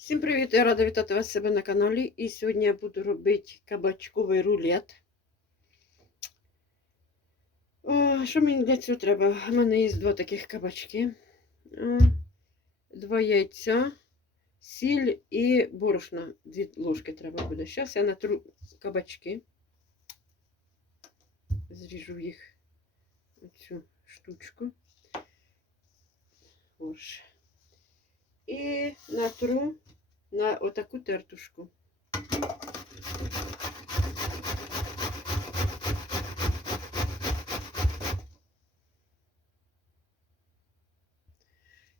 Всім привіт! Я рада вітати вас себе на каналі. І сьогодні я буду робити кабачковий рулет. О, що мені для цього треба? У мене є два таких кабачки, два яйця, сіль і борошна. Дві ложки треба буде. Зараз я натру кабачки. Зріжу їх оцю штучку. Форш. І натру на отаку тертушку.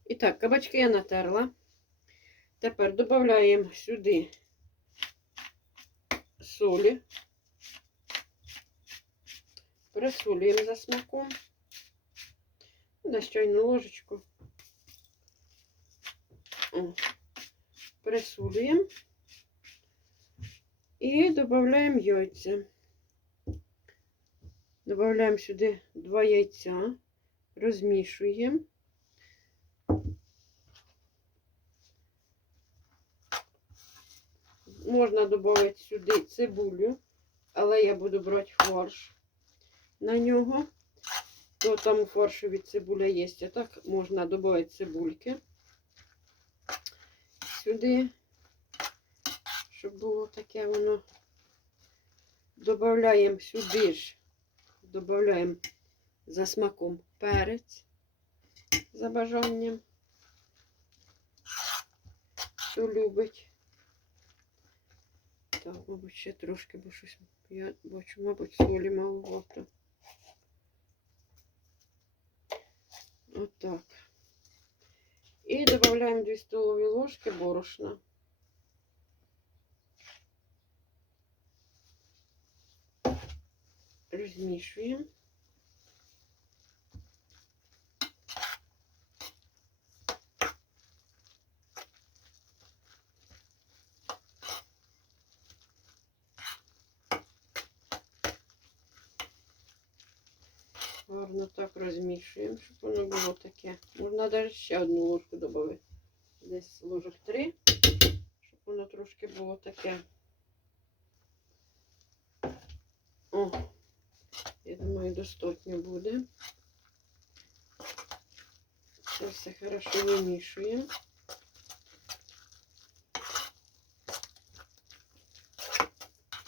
І так, кабачки я натерла. Тепер додаємо сюди солі. Присолюємо за смаком. На чайну ложечку. О, присолюємо і додаємо яйця. Додаємо сюди два яйця, розмішуємо. Можна додати сюди цибулю, але я буду брати фарш на нього. То там у фаршові цибуля є. А так можна додати цибульки сюди, щоб було таке воно. Додаємо сюди ж, додаємо за смаком перець за бажанням. Хто любить. Так, мабуть, ще трошки, бо щось я бачу, мабуть, солі маловато. Отак. І додаємо 2 столові ложки борошна. Розмішуємо. Гарно так розмішуємо, щоб воно було таке. Можна навіть ще одну ложку додати. Десь ложок три, щоб воно трошки було таке. О, я думаю, достатньо буде. Це все хорошо вимішуємо.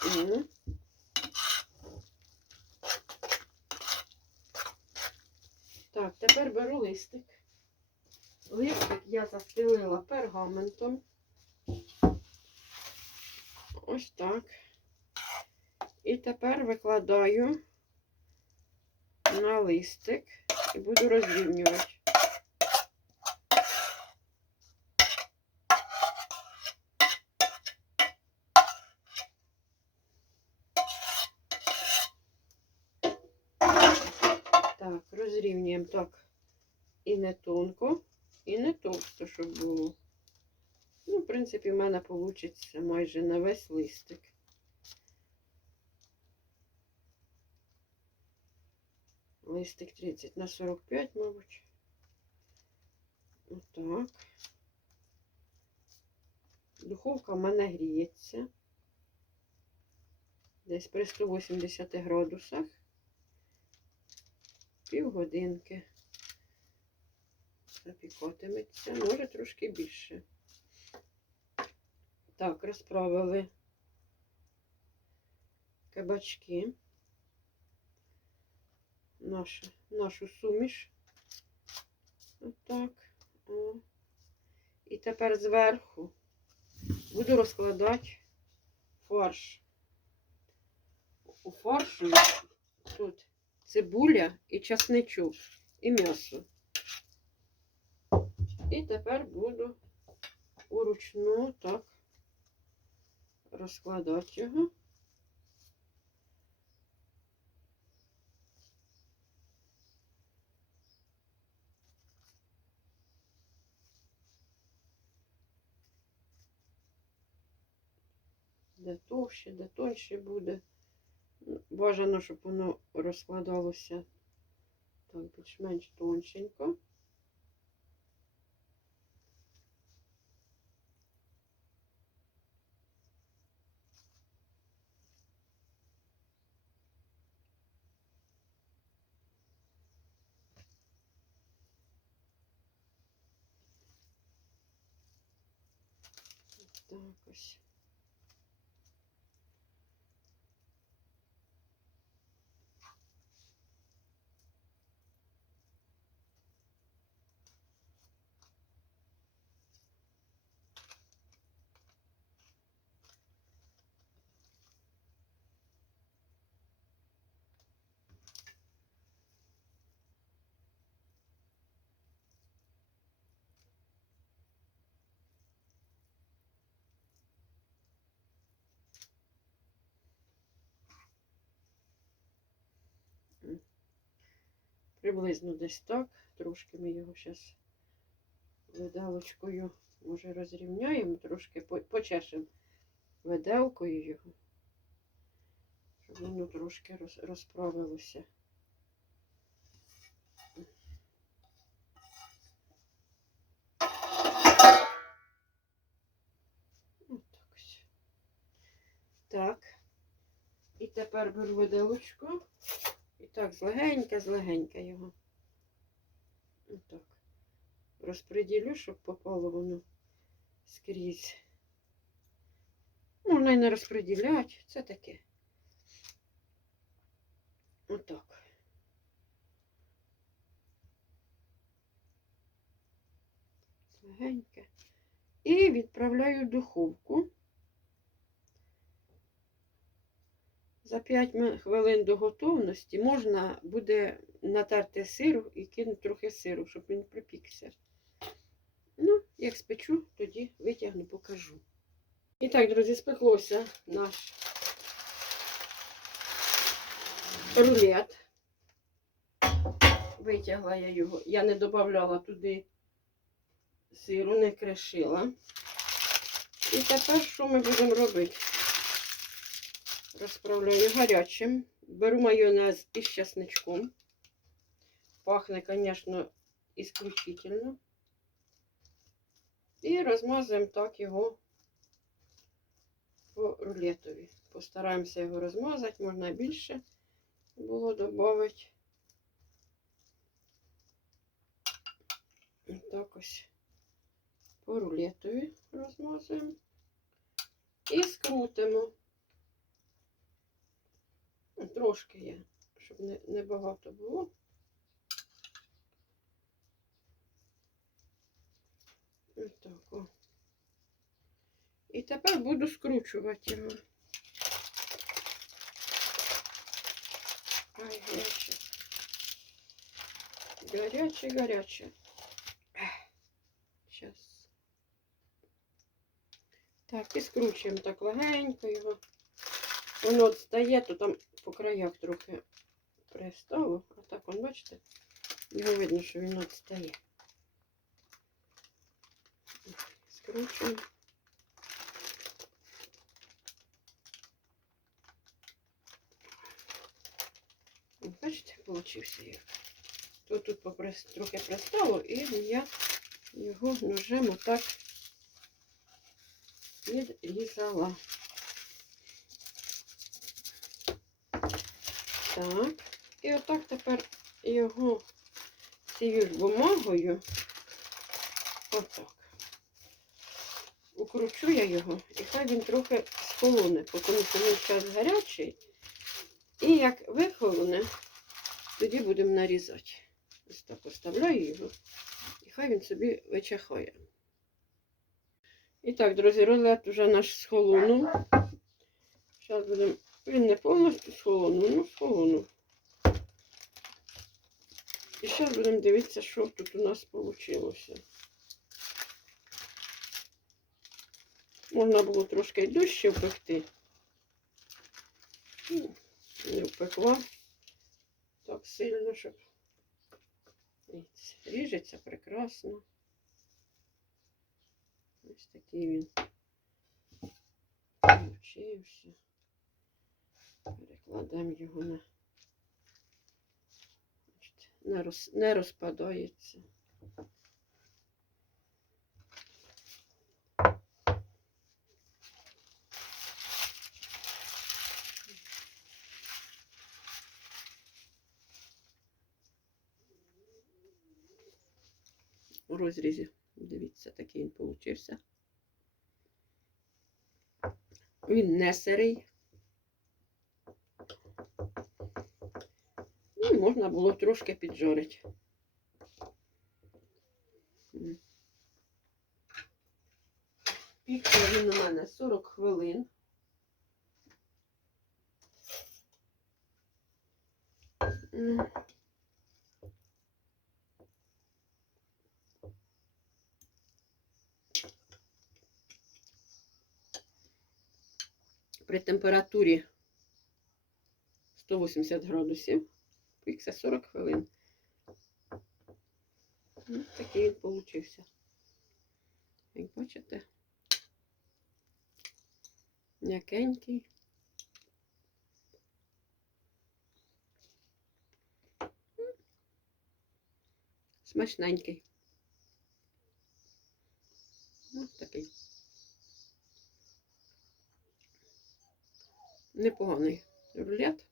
Угу. Так, тепер беру листик. Листик я застелила пергаментом. Ось так. І тепер викладаю на листик і буду розрівнювати. Так, розрівнюємо так. І не тонко, і не товсто, щоб було. Ну, в принципі, в мене вийде майже на весь листик. Листик 30 на 45, мабуть. Отак. Духовка в мене гріється. Десь при 180 градусах півгодинки. Запікатиметься, може трошки більше. Так, розправили кабачки, нашу, нашу суміш. Отак. І тепер зверху буду розкладати фарш. У фаршу тут цибуля і часничок, і м'ясо. І тепер буду уручну так розкладати його. Де товще, де тоньше буде. Бажано, ну, щоб воно розкладалося так більш-менш тонченько. Так ось. Приблизно десь так. Трошки ми його зараз виделочкою, може, розрівняємо, трошки по- почешемо виделкою його, щоб воно трошки розправилося. Так. І тепер беру виделочку. Так, злегенька, злегенька його. Отак. Розподілю, щоб попало воно скрізь. Можна і не розподіляти. Це таке. Отак. Злегеньке. І відправляю в духовку. За 5 хвилин до готовності можна буде натерти сиру і кинути трохи сиру, щоб він припікся. Ну, як спечу, тоді витягну, покажу. І так, друзі, спеклося наш рулет. Витягла я його. Я не додавала туди сиру, не кришила. І тепер що ми будемо робити? Розправляю гарячим. Беру майонез із чесничком. Пахне, звісно, исключительно. І розмазуємо так його по рулетові. Постараємося його розмазати, можна більше було додати. Так ось по рулетові розмазуємо. І скрутимо. Ну, Трошки є, щоб не, не багато було. Ось так. О. І тепер буду скручувати його. Ай, гаряче. Гаряче, гаряче. Зараз. Так, і скручуємо так легенько його. Воно от стає, то там по краях трохи пристало. А так, он, бачите, його видно, що він відстає. Скручуємо. Бачите, получився як. То тут поприс... трохи пристало, і я його ножем отак відрізала. Так. І отак тепер його цією ж бумагою. Отак. Укручу я його, і хай він трохи схолоне, тому що він зараз гарячий. І як вихолоне, тоді будемо нарізати. Ось так оставляю його, і хай він собі вичахає. І так, друзі, рулет вже наш схолонув. Зараз будемо. Він не повністю схолонув, ну схолонув. Зараз будемо дивитися, що тут у нас вийшло. Можна було трошки дужче впекти. Ну, Не впекла так сильно, щоб ріжеться прекрасно. Ось такий він получився. Перекладемо його на не, роз, не розпадається. У розрізі, дивіться, такий він получився. Він не сирий. Можна було трошки піджарити. Пікся він у мене 40 хвилин. При температурі 180 градусів пікся 40 хвилин. Ось такий він получився. Як бачите, м'якенький. Смачненький. Ось такий. Непоганий рулет.